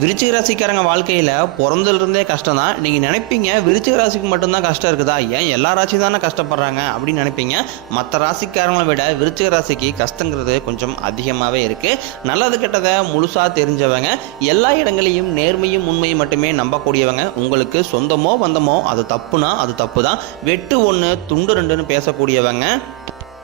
விருச்சிக ராசிக்காரங்க வாழ்க்கையில் பிறந்ததுலேருந்தே கஷ்டம் தான். நீங்கள் நினைப்பீங்க விருச்சிக ராசிக்கு மட்டும்தான் கஷ்டம் இருக்குதா, ஏன் எல்லா ராசியும் தானே கஷ்டப்படுறாங்க அப்படின்னு நினைப்பீங்க. மற்ற ராசிக்காரங்களை விட விருச்சிக ராசிக்கு கஷ்டங்கிறது கொஞ்சம் அதிகமாகவே இருக்குது. நல்லது கெட்டதை முழுசாக தெரிஞ்சவங்க, எல்லா இடங்களையும் நேர்மையும் உண்மையும் மட்டுமே நம்பக்கூடியவங்க. உங்களுக்கு சொந்தமோ வந்தமோ அது தப்புனா அது தப்பு தான், வெட்டு ஒன்று துண்டு ரெண்டுன்னு பேசக்கூடியவங்க,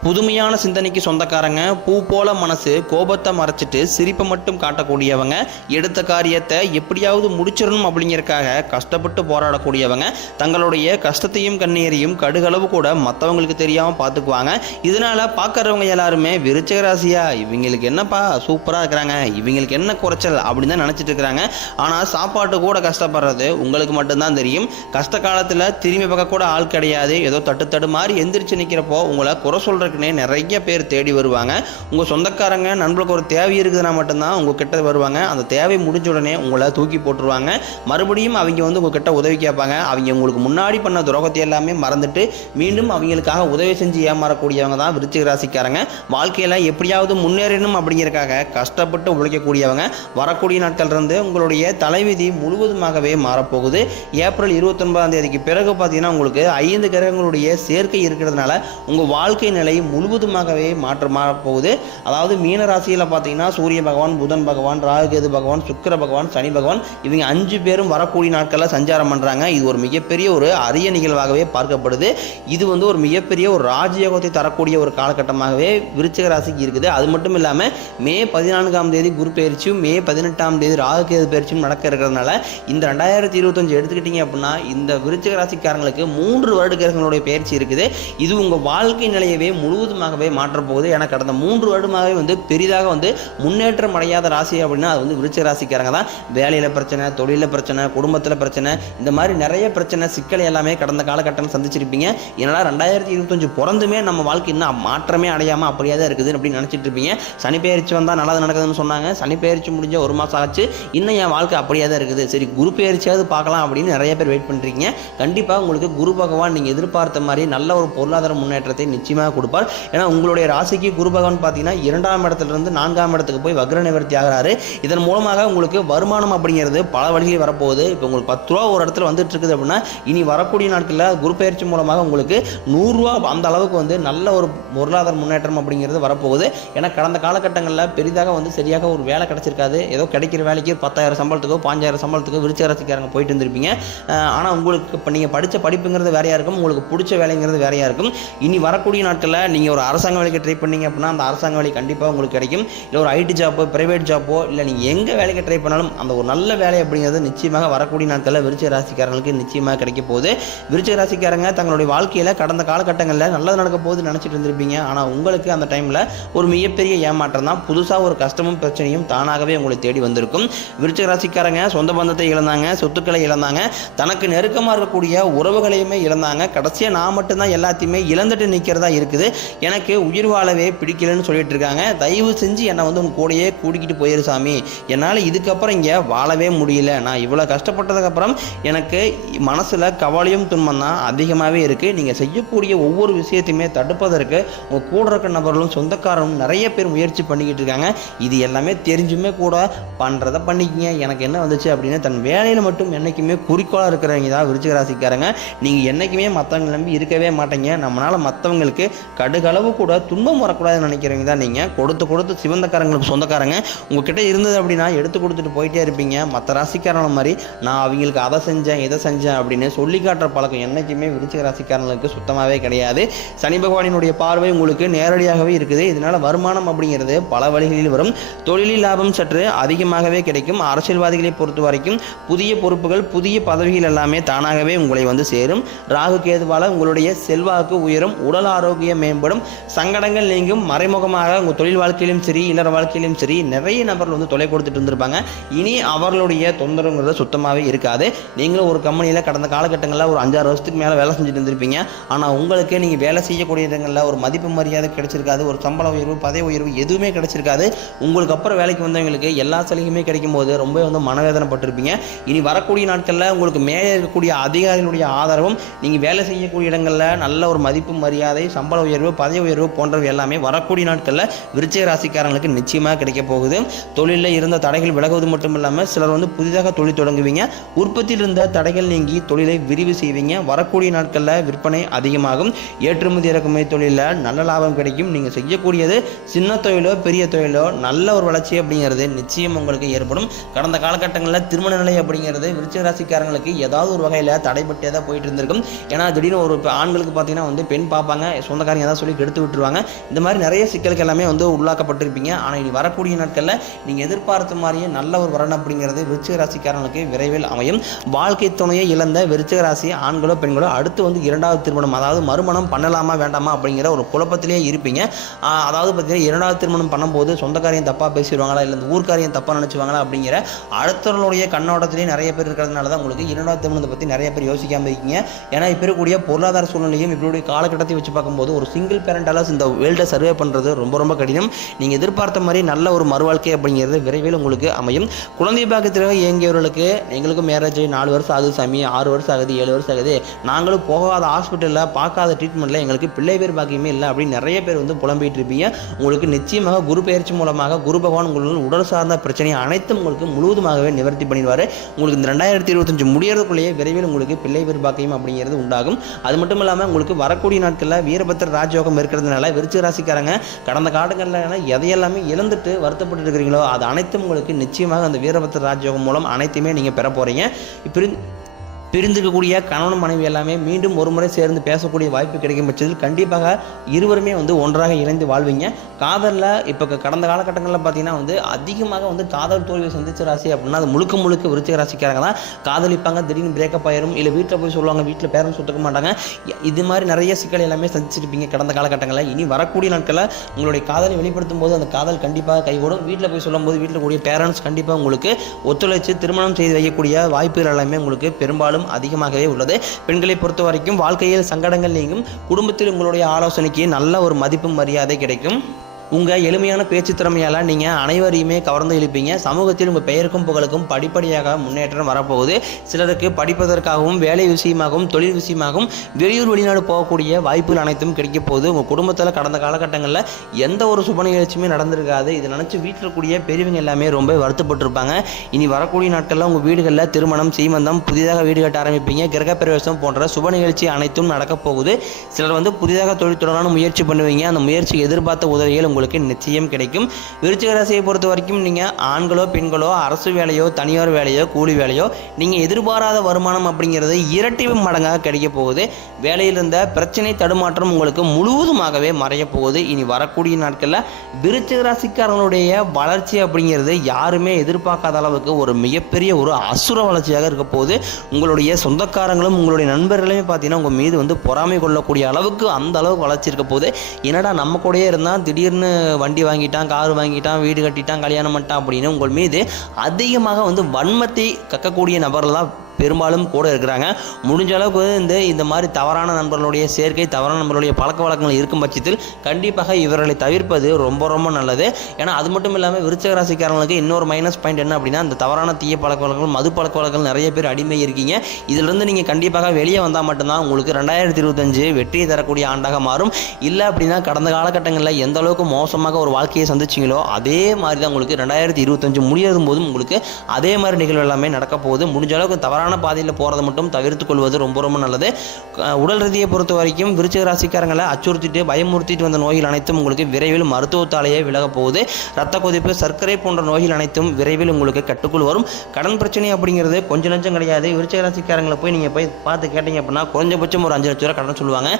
புதுமையான சிந்தனைக்கு சொந்தக்காரங்க, பூ போல மனசு, கோபத்தை மறைச்சிட்டு சிரிப்பை மட்டும் காட்டக்கூடியவங்க, எடுத்த காரியத்தை எப்படியாவது முடிச்சிடணும் அப்படிங்கிறதுக்காக கஷ்டப்பட்டு போராடக்கூடியவங்க, தங்களுடைய கஷ்டத்தையும் கண்ணீரையும் கடுகளவு கூட மற்றவங்களுக்கு தெரியாமல் பார்த்துக்குவாங்க. இதனால் பார்க்குறவங்க எல்லாருமே விருச்சிக ராசியா, இவங்களுக்கு என்னப்பா சூப்பராக இருக்கிறாங்க, இவங்களுக்கு என்ன குறைச்சல் அப்படின்னு தான் நினச்சிட்டு இருக்கிறாங்க. ஆனால் சாப்பாட்டு கூட கஷ்டப்படுறது உங்களுக்கு மட்டும்தான் தெரியும். கஷ்ட காலத்தில் திரும்பி பார்க்க கூட ஆள் கிடையாது. ஏதோ தட்டு மாதிரி எந்திரிச்சு நிற்கிறப்போ உங்களை குறை சொல்கிற நிறைய பேர் தேடி வருவாங்க. உங்கள் சொந்தக்காரங்க நண்பர்களுக்கு ஒரு தேவை இருக்குதுன்னா மட்டும்தான் உங்ககிட்ட வருவாங்க. அந்த தேவை முடிஞ்ச உடனே உங்களை தூக்கி போட்டுருவாங்க. மறுபடியும் அவங்க உங்ககிட்ட உதவி கேட்பாங்க. அவங்க உங்களுக்கு முன்னாடி பண்ண துரோகத்தை எல்லாமே மறந்துட்டு மீண்டும் அவங்களுக்காக உதவி செஞ்சு ஏமாறக்கூடியவங்க தான் விருச்சிக ராசிக்காரங்க. வாழ்க்கையில் எப்படியாவது முன்னேறணும் அப்படிங்கிறதுக்காக கஷ்டப்பட்டு உழைக்கக்கூடியவங்க. வரக்கூடிய நாட்கள் இருந்து உங்களுடைய தலைவிதி முழுவதுமாகவே மாறப்போகுது. ஏப்ரல் 29 பிறகு பார்த்தீங்கன்னா உங்களுக்கு 5 கிரகங்களுடைய சேர்க்கை இருக்கிறதுனால உங்கள் வாழ்க்கை நிலை முழுவதுமாகவே மாறப்போகுது. அதாவது மீன ராசியில் பார்த்தீங்கன்னா சூரிய பகவான், புதன் பகவான், ராகு கேது பகவான், சுக்கிர பகவான், சனி பகவான், இவங்க 5 பேரும் வரக்கூடிய நாட்களில் சஞ்சாரம் பண்ணுறாங்க. இது ஒரு மிகப்பெரிய ஒரு அரிய நிகழ்வாகவே பார்க்கப்படுது. இது ஒரு மிகப்பெரிய ஒரு ராஜயோகத்தை தரக்கூடிய ஒரு காலகட்டமாகவே விருச்சிக ராசிக்கு இருக்குது. அது மட்டும் இல்லாமல் மே 14 குரு பயிற்சியும் மே 18 ராகு கேது பயிற்சியும் நடக்க இருக்கிறதுனால இந்த 2025 எடுத்துக்கிட்டீங்க அப்படின்னா இந்த விருச்சிக ராசிக்காரங்களுக்கு 3 வருட கிரகங்களுடைய பயிற்சி இருக்குது. இது உங்கள் வாழ்க்கை நிலையவே முழுவதுமாகவே மாற்றப்போகுது. ஏன்னா கடந்த 3 வருடமாகவே பெரிதாக முன்னேற்றம் அடையாத ராசி அப்படின்னா அது விருச்சிக ராசிக்காரங்க தான். வேலையில் பிரச்சனை, தொழிலில் பிரச்சனை, குடும்பத்தில் பிரச்சனை, இந்த மாதிரி நிறைய பிரச்சனை சிக்கல் எல்லாமே கடந்த காலகட்டம் சந்திச்சிருப்பீங்க. ஏன்னா 2025 பிறந்துமே நம்ம வாழ்க்கை இன்னும் மாற்றமே அடையாமல் அப்படியே தான் இருக்குது அப்படின்னு நினச்சிட்டு இருப்பீங்க. சனி பயிற்சி வந்தால் நல்லது நடக்குதுன்னு சொன்னாங்க. சனி பயிற்சி முடிஞ்ச 1 மாதம் ஆச்சு, இன்னும் என் வாழ்க்கை அப்படியே தான் இருக்குது, சரி குரு பயிற்சியாவது பார்க்கலாம் அப்படின்னு நிறைய பேர் வெயிட் பண்ணுறீங்க. கண்டிப்பாக உங்களுக்கு குரு பகவான் நீங்கள் எதிர்பார்த்த மாதிரி நல்ல ஒரு பொருளாதார முன்னேற்றத்தை நிச்சயமாக கொடுப்பார். ஏன்னா உங்களுடைய ராசிக்கு குரு பகவான் பார்த்தீங்கன்னா 2ஆம் இடத்துலேருந்து 4ஆம் இடத்துக்கு போய் வக்ர நிவர்த்தி ஆகிறாரு. இதன் மூலமாக உங்களுக்கு வருமானம் அப்படிங்கிறது பல வழிகளில் வரப்போகுது. இப்போ உங்களுக்கு 10 ரூபா ஒரு இடத்துல வந்துட்டு இருக்குது அப்படின்னா இனி வரக்கூடிய நாட்களில் குரு பயிற்சி மூலமாக உங்களுக்கு 100 ரூபா அந்த அளவுக்கு நல்ல ஒரு பொருளாதார முன்னேற்றம் அப்படிங்கிறது வரப்போகுது. ஏன்னா கடந்த காலகட்டங்களில் பெரிதாக சரியாக ஒரு வேலை கிடைச்சிருக்காது. ஏதோ கிடைக்கிற வேலைக்கு 10,000 சம்பளத்துக்கோ 5,000 சம்பளத்துக்கோ விருச்சிக ராசிக்காரங்க போயிட்டு இருந்திருப்பீங்க. ஆனால் உங்களுக்கு இப்போ நீங்கள் படித்த படிப்புங்கிறது வேறையாக இருக்கும், உங்களுக்கு பிடிச்ச வேலைங்கிறது வேறையாக இருக்கும். இனி வரக்கூடிய நாட்களில் நீங்கள் ஒரு அரசாங்க வேலைக்கு ட்ரை பண்ணீங்க அப்படின்னா அந்த அரசாங்க வேலை கண்டிப்பாக உங்களுக்கு கிடைக்கும். இல்லை ஒரு ஐடி ஜாப்போ, பிரைவேட் ஜாப்போ, இல்லை நீங்கள் எங்கே வேலைக்கு ட்ரை பண்ணாலும் அந்த ஒரு நல்ல வேலை அப்படிங்கிறது நிச்சயமாக வரக்கூடிய நாட்களில் விருச்சிக ராசிக்காரங்களுக்கு நிச்சயமாக கிடைக்க போகுது. விருச்சிக ராசிக்காரங்க தங்களுடைய வாழ்க்கையில் கடந்த காலகட்டங்களில் நல்லது நடக்க போகுது நினச்சிட்டு இருந்திருப்பீங்க. ஆனால் உங்களுக்கு அந்த டைமில் ஒரு மிகப்பெரிய ஏமாற்றம் தான். புதுசாக ஒரு கஷ்டமும் பிரச்சனையும் தானாகவே உங்களை தேடி வந்திருக்கும். விருச்சிக ராசிக்காரங்க சொந்த பந்தத்தை இழந்தாங்க, சொத்துக்களை இழந்தாங்க, தனக்கு நெருக்கமாக இருக்கக்கூடிய உறவுகளையுமே இழந்தாங்க. கடைசியாக நான் மட்டும்தான் எல்லாத்தையுமே இழந்துட்டு நிற்கிறதா இருக்குது, எனக்கு உயிர் வாழவே பிடிக்கலன்னு சொல்லிட்டு இருக்காங்க. தயவு செஞ்சு என்னை உங்க கூடையே கூட்டிக்கிட்டு போயிரு சாமி, என்னால் இதுக்கப்புறம் இங்கே வாழவே முடியல, நான் இவ்வளோ கஷ்டப்பட்டதுக்கப்புறம் எனக்கு மனசில் கவலையும் துன்பம் தான் அதிகமாகவே இருக்குது. நீங்கள் செய்யக்கூடிய ஒவ்வொரு விஷயத்தையுமே தடுப்பதற்கு உங்கள் கூட இருக்க நபர்களும் சொந்தக்காரரும் நிறைய பேர் முயற்சி பண்ணிக்கிட்டு இருக்காங்க. இது எல்லாமே தெரிஞ்சுமே கூட பண்ணுறதை பண்ணிக்கிங்க, எனக்கு என்ன வந்துச்சு அப்படின்னு தன் வேலையில் மட்டும் என்றைக்குமே குறிக்கோளாக இருக்கிறவங்க தான் விருச்சிக ராசிக்காரங்க. நீங்கள் என்றைக்குமே மற்றவங்க நம்பி இருக்கவே மாட்டீங்க. நம்மளால் மற்றவங்களுக்கு கடுகளவு கூட துன்பம் வரக்கூடாதுன்னு நினைக்கிறவங்க தான் நீங்கள். கொடுத்து சிவந்தக்காரங்களுக்கு சொந்தக்காரங்க உங்ககிட்ட இருந்தது அப்படின்னா எடுத்து கொடுத்துட்டு போயிட்டே இருப்பீங்க. மற்ற ராசிக்காரங்க மாதிரி நான் அவங்களுக்கு அதை செஞ்சேன் இதை செஞ்சேன் அப்படின்னு சொல்லி காட்டுற பழக்கம் என்றைக்குமே விருச்சிக ராசிக்காரங்களுக்கு சுத்தமாகவே கிடையாது. சனி பகவானினுடைய பார்வை உங்களுக்கு நேரடியாகவே இருக்குது. இதனால் வருமானம் அப்படிங்கிறது பல வழிகளில் வரும். தொழிலில் லாபம் சற்று அதிகமாகவே கிடைக்கும். அரசியல்வாதிகளை பொறுத்த வரைக்கும் புதிய பொறுப்புகள், புதிய பதவிகள் எல்லாமே தானாகவே உங்களை சேரும். ராகு கேதுவால் உங்களுடைய செல்வாக்கு உயரும், உடல் ஆரோக்கியம் மேம்படும், சங்கடங்கள் நீங்கும். மறைமுகமாக உங்கள் தொழில் வாழ்க்கையிலும் சரி இல்லற வாழ்க்கையிலும் சரி நிறைய நபர்கள் தொலை கொடுத்துட்டு இருந்திருப்பாங்க. இனி அவர்களுடைய தொந்தரவுங்கிறது சுத்தமாகவே இருக்காது. நீங்களும் ஒரு கம்பெனியில் கடந்த காலகட்டங்களில் ஒரு 5-6 வருஷத்துக்கு மேலே வேலை செஞ்சுட்டு இருந்திருப்பீங்க. ஆனால் உங்களுக்கு நீங்கள் வேலை செய்யக்கூடிய இடங்களில் ஒரு மதிப்பு மரியாதை கிடைச்சிருக்காது, ஒரு சம்பள உயர்வு, பதவி உயர்வு எதுவுமே கிடைச்சிருக்காது. உங்களுக்கு அப்புறம் வேலைக்கு வந்தவங்களுக்கு எல்லா சலுகையுமே கிடைக்கும் போது ரொம்ப மனவேதனைப்பட்டிருப்பீங்க. இனி வரக்கூடிய நாட்களில் உங்களுக்கு மேலே இருக்கக்கூடிய அதிகாரிகளுடைய ஆதரவும், நீங்கள் வேலை செய்யக்கூடிய இடங்களில் நல்ல ஒரு மதிப்பு மரியாதை, சம்பள உயர்வு உயர்வு, பதவி உயர்வு போன்றவை எல்லாமே வரக்கூடிய நாட்களில் விருச்சிக ராசிக்காரங்களுக்கு நிச்சயமாக கிடைக்க போகுது. தொழிலில் இருந்த தடைகள் விலகுவது மட்டும் இல்லாமல் சிலர் வந்து புதிதாக தொழில் தொடங்குவீங்க. உற்பத்தியில் இருந்த தடைகள் நீங்கி தொழிலை விரிவு செய்வீங்க. வரக்கூடிய நாட்களில் விற்பனை அதிகமாகும். ஏற்றுமதி இறக்குமதி தொழிலில் நல்ல லாபம் கிடைக்கும். நீங்கள் செய்யக்கூடியது சின்ன தொழிலோ பெரிய தொழிலோ நல்ல ஒரு வளர்ச்சி அப்படிங்கிறது நிச்சயம் உங்களுக்கு ஏற்படும். கடந்த காலகட்டங்களில் திருமண நிலை அப்படிங்கிறது விருச்சிக ராசிக்காரங்களுக்கு ஏதாவது ஒரு வகையில் தடைபட்டே தான் போயிட்டு இருந்திருக்கும். ஏன்னா திடீர்னு ஒரு ஆண்களுக்கு பார்த்தீங்கன்னா வந்து பெண் பார்ப்பாங்க, சொந்தக்காரங்க ஏதாவது சொல்லி கெடுத்து விட்டுருவாங்க. இந்த மாதிரி நிறைய சிக்கலுக்கு எல்லாமே வந்து உள்ளாக்கப்பட்டிருப்பீங்க. ஆனால் இனி வரக்கூடிய நாட்களில் நீங்கள் எதிர்பார்த்த மாதிரியே நல்ல ஒரு வரன் அப்படிங்கிறது விருச்சிக ராசிக்காரங்களுக்கு விரைவில் அமையும். வாழ்க்கை துணையை இழந்த விருச்சிக ராசி ஆண்களோ பெண்களோ அடுத்து வந்து இரண்டாவது திருமணம், அதாவது மறுமணம் பண்ணலாமா வேண்டாமா அப்படிங்கிற ஒரு குழப்பத்திலேயே இருப்பீங்க. அதாவது பார்த்தீங்கன்னா இரண்டாவது திருமணம் பண்ணும்போது சொந்தக்காரையும் தப்பாக பேசிடுவாங்களா, இல்லை இந்த ஊர்க்காரையும் தப்பாக நினச்சிவாங்களா அப்படிங்கிற அடுத்தவர்களுடைய கண்ணோட்டத்திலேயே நிறைய பேர் இருக்கிறதுனால தான் உங்களுக்கு இரண்டாவது திருமணத்தை பற்றி நிறைய பேர் யோசிக்காமல் இருக்கீங்க. ஏன்னா இப்போ இருக்கக்கூடிய பொருளாதார சூழ்நிலையும் இப்படி காலகட்டத்தை வச்சு பார்க்கும்போது ஒரு சிங்கிள் பேரண்டால் இந்த வேர்ல்டை சர்வே பண்ணுறது ரொம்ப ரொம்ப கடினம். நீங்கள் எதிர்பார்த்த மாதிரி நல்ல ஒரு மறுவாழ்க்கை அப்படிங்கிறது விரைவில் உங்களுக்கு அமையும். குழந்தை பாக்கியத்தில் இயங்கியவர்களுக்கு எங்களுக்கும் மேரேஜ் 4 வருஷம் ஆகுது சாமி, 6 வருஷம் ஆகுது, 7 வருஷம் ஆகுது, நாங்களும் போகாத ஹாஸ்பிட்டலில் பார்க்காத ட்ரீட்மெண்ட்டில் எங்களுக்கு பிள்ளை பேர் பாக்கியமே இல்லை அப்படின்னு நிறைய பேர் வந்து புலம்பிட்டு இருப்பீங்க. உங்களுக்கு நிச்சயமாக குரு பெயர்ச்சி மூலமாக குரு பகவான் உங்களுக்கு உடல் சார்ந்த பிரச்சனையை அனைத்தும் உங்களுக்கு முழுவதுமாகவே நிவர்த்தி பண்ணிடுவார். உங்களுக்கு இந்த 2025 முடியறதுக்குள்ளேயே விரைவில் உங்களுக்கு பிள்ளை பேர் பாக்கியம் அப்படிங்கிறது உண்டாகும். அது மட்டும் இல்லாமல் உங்களுக்கு வரக்கூடிய நாட்களில் வீரபத்திர ராஜயோகம் இருக்கிறதுனால விருச்சிக ராசிக்காரங்க கடந்த காலங்களில் எதையெல்லாமே இழந்துட்டு வருத்தப்பட்டு இருக்கிறீங்களோ அது அனைத்தும் உங்களுக்கு நிச்சயமாக அந்த வீரபத்திர ராஜயோகம் மூலம் அனைத்துமே நீங்கள் பெற போகிறீங்க. பிரிந்துக்கக்கூடிய கணவன் மனைவி எல்லாமே மீண்டும் ஒரு முறை சேர்ந்து பேசக்கூடிய வாய்ப்பு கிடைக்கும் பட்சத்தில் கண்டிப்பாக இருவருமே வந்து ஒன்றாக இணைந்து வாழ்வீங்க. காதலில் இப்போ கடந்த காலகட்டங்களில் பார்த்தீங்கன்னா வந்து அதிகமாக வந்து காதல் தோல்வியை சந்திச்ச ராசி அப்படின்னா அது முழுக்க முழுக்க விருச்சிக ராசிக்காரங்க தான். காதலிப்பாங்க, திடீர்னு பிரேக்கப் ஆயிரும், இல்லை வீட்டில் போய் சொல்லுவாங்க, வீட்டில் பேரண்ட்ஸ் ஒத்துக்க மாட்டாங்க. இது மாதிரி நிறைய சிக்கல் எல்லாமே சந்திச்சிருப்பீங்க கடந்த காலகட்டங்களில். இனி வரக்கூடிய நாட்களில் உங்களுடைய காதலை வெளிப்படுத்தும் போது அந்த காதல் கண்டிப்பாக கைகூடும். வீட்டில் போய் சொல்லும்போது வீட்டில் கூடிய பேரண்ட்ஸ் கண்டிப்பாக உங்களுக்கு ஒத்துழைச்சு திருமணம் செய்து வைக்கக்கூடிய வாய்ப்புகள் எல்லாமே உங்களுக்கு பெரும்பாலும் அதிகமாகவே உள்ளது. பெண்களை பொறுத்த வரைக்கும் வாழ்க்கையில் சங்கடங்கள் நீங்கும். குடும்பத்தில் உங்களுடைய ஆலோசனைக்கு நல்ல ஒரு மதிப்பும் மரியாதை கிடைக்கும். உங்கள் எளிமையான பேச்சு திறமையால் நீங்கள் அனைவரையுமே கவர்ந்து இழுப்பீங்க. சமூகத்தில் உங்கள் பெயருக்கும் புகழுக்கும் படிப்படியாக முன்னேற்றம் வரப்போகுது. சிலருக்கு படிப்பதற்காகவும் வேலை விஷயமாகவும் தொழில் விஷயமாகவும் வெளியூர் வெளிநாடு போகக்கூடிய வாய்ப்புகள் அனைத்தும் கிடைக்க போகுது. உங்கள் குடும்பத்தில் கடந்த காலகட்டங்களில் எந்த ஒரு சுப நிகழ்ச்சியுமே நடந்திருக்காது. இதை நினச்சி வீட்டில் கூடிய பெரியவங்க எல்லாமே ரொம்ப வருத்தப்பட்டிருப்பாங்க. இனி வரக்கூடிய நாட்களில் உங்கள் வீடுகளில் திருமணம், சீமந்தம், புதிதாக வீடு கட்ட ஆரம்பிப்பீங்க. கிரகப்பிரவேசம் போன்ற சுப நிகழ்ச்சி அனைத்தும் நடக்கப் போகுது. சிலர் வந்து புதிதாக தொழில் தொடரான முயற்சி பண்ணுவீங்க. அந்த முயற்சிக்கு எதிர்பார்த்த உதவிகள் உங்களுக்கு நிச்சயம் கிடைக்கும். விருச்சிக ராசியை பொறுத்த வரைக்கும் நீங்கள் ஆண்களோ பெண்களோ அரசு வேலையோ தனியார் வேலையோ கூலி வேலையோ நீங்கள் எதிர்பாராத வருமானம் அப்படிங்கிறது இரட்டிப்பு மடங்காக கிடைக்க போகுது. வேலையில் இருந்த பிரச்சனை தடுமாற்றம் உங்களுக்கு முழுவதுமாகவே மறைய போகுது. இனி வரக்கூடிய நாட்களில் விருச்சிக ராசிக்காரங்களுடைய வளர்ச்சி அப்படிங்கிறது யாருமே எதிர்பார்க்காத அளவுக்கு ஒரு மிகப்பெரிய ஒரு அசுர வளர்ச்சியாக இருக்க போகுது. உங்களுடைய சொந்தக்காரங்களும் உங்களுடைய நண்பர்களுமே பார்த்தீங்கன்னா உங்கள் மீது வந்து பொறாமை கொள்ளக்கூடிய அளவுக்கு அந்த அளவுக்கு வளர்ச்சி இருக்க போகுது. என்னடா நம்ம கூடயே இருந்தால் திடீர்னு வண்டி வாங்கிட்டான், கார் வாங்கிட்டான், வீடு கட்டிட்டான், கல்யாணம் பண்ணிட்டான் அப்படின்னு உங்கள் மீது அதிகமாக வந்து வன்மத்தை கக்கக்கூடிய நபர்கள் தான் பெரும்பாலும் கூட இருக்கிறாங்க. முடிஞ்ச அளவுக்கு இந்த மாதிரி தவறான நண்பர்களுடைய சேர்க்கை, தவறான நண்பர்களுடைய பழக்க வழக்கங்கள் இருக்கும் பட்சத்தில் கண்டிப்பாக இவர்களை தவிர்ப்பது ரொம்ப ரொம்ப நல்லது. ஏன்னா அது மட்டும் இல்லாமல் விருச்சிக ராசிக்காரங்களுக்கு இன்னொரு மைனஸ் பாயிண்ட் என்ன அப்படின்னா அந்த தவறான தீய பழக்க வழக்கங்கள், மது பழக்க வழக்கங்கள் நிறைய பேர் அடிமை இருக்கீங்க. இதிலிருந்து நீங்கள் கண்டிப்பாக வெளியே வந்தால் மட்டும்தான் உங்களுக்கு 2025 வெற்றியை தரக்கூடிய ஆண்டாக மாறும். இல்லை அப்படின்னா கடந்த காலகட்டங்களில் எந்த அளவுக்கு மோசமாக ஒரு வாழ்க்கையை சந்திச்சிங்களோ அதே மாதிரி தான் உங்களுக்கு 2025 முடியும் போதும் உங்களுக்கு அதே மாதிரி நிகழ்வு எல்லாமே நடக்க போகுது. முடிஞ்ச அளவுக்கு தவறான பாதையில் போகிறத மட்டும் தவிர்த்து கொள்வது ரொம்ப ரொம்ப நல்லது. உடல் ரீதியை பொறுத்த வரைக்கும் விருச்சிக ராசிக்காரங்களை அச்சுறுத்திட்டு பயமுறுத்திட்டு வந்த நோய்கள் அனைத்தும் உங்களுக்கு விரைவில் மருத்துவத்தாலேயே விலக போகுது. ரத்த கொதிப்பு, சர்க்கரை போன்ற நோய்கள் அனைத்தும் விரைவில் உங்களுக்கு கட்டுக்குள் வரும். கடன் பிரச்சனை அப்படிங்கிறது கொஞ்சம் நஞ்சம் கிடையாது. விருச்சிக ராசிக்காரங்களை நீங்கள் போய் பார்த்து கேட்டீங்க அப்படின்னா குறைஞ்சபட்சம் ஒரு 5 லட்ச ரூபா கடன் சொல்லுவாங்க.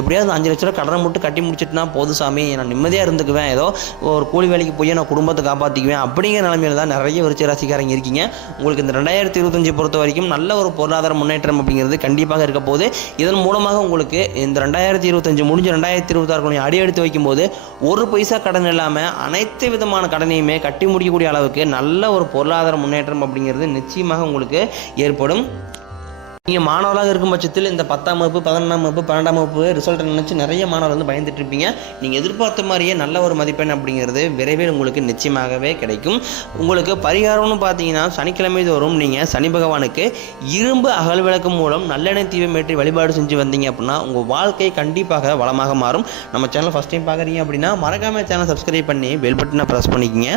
எப்படியாவது 5 லட்ச ரூபா கடனை மட்டும் கட்டி முடிச்சுட்டுனா போதும் சாமி, நான் நிம்மதியாக இருந்துக்குவேன், ஏதோ ஒரு கூலி வேலைக்கு போய் நான் குடும்பத்தை காப்பாற்றிக்குவேன் அப்படிங்கிற நிலைமையில தான் நிறைய விருச்சிக ராசிக்காரங்க இருக்கீங்க. உங்களுக்கு இந்த 2025 பொறுத்த வரைக்கும் நல்ல ஒரு பொருளாதார முன்னேற்றம் அப்படிங்கிறது கண்டிப்பாக இருக்க போது. இதன் மூலமாக உங்களுக்கு இந்த 2025 முடிஞ்ச 2026 அடி எடுத்து வைக்கும்போது ஒரு பைசா கடன் இல்லாமல் அனைத்து விதமான கடனையுமே கட்டி முடிக்கக்கூடிய அளவுக்கு நல்ல ஒரு பொருளாதார முன்னேற்றம் அப்படிங்கிறது நிச்சயமாக உங்களுக்கு ஏற்படும். நீங்கள் மாணவராக இருக்கும் பட்சத்தில் இந்த 10ஆம் வகுப்பு 11ஆம் வகுப்பு 12ஆம் வகுப்பு ரிசல்ட்டை நினச்சி நிறைய மாணவர்கள் வந்து பயந்துட்டு இருப்பீங்க. நீங்கள் எதிர்பார்த்த மாதிரியே நல்ல ஒரு மதிப்பெண் அப்படிங்கிறது விரைவில் உங்களுக்கு நிச்சயமாகவே கிடைக்கும். உங்களுக்கு பரிகாரம்னு பார்த்தீங்கன்னா சனிக்கிழமை தோறும் நீங்கள் சனி பகவானுக்கு இரும்பு அகல் விளக்கு மூலம் நல்லெண்ணெய் தீபம் ஏற்றி வழிபாடு செஞ்சு வந்தீங்க அப்படின்னா உங்கள் வாழ்க்கை கண்டிப்பாக வளமாக மாறும். நம்ம சேனல் ஃபஸ்ட் டைம் பார்க்குறீங்க அப்படின்னா மறக்காமல் சேனல் சப்ஸ்கிரைப் பண்ணி பெல் பட்டனை ப்ரெஸ் பண்ணிக்கங்க.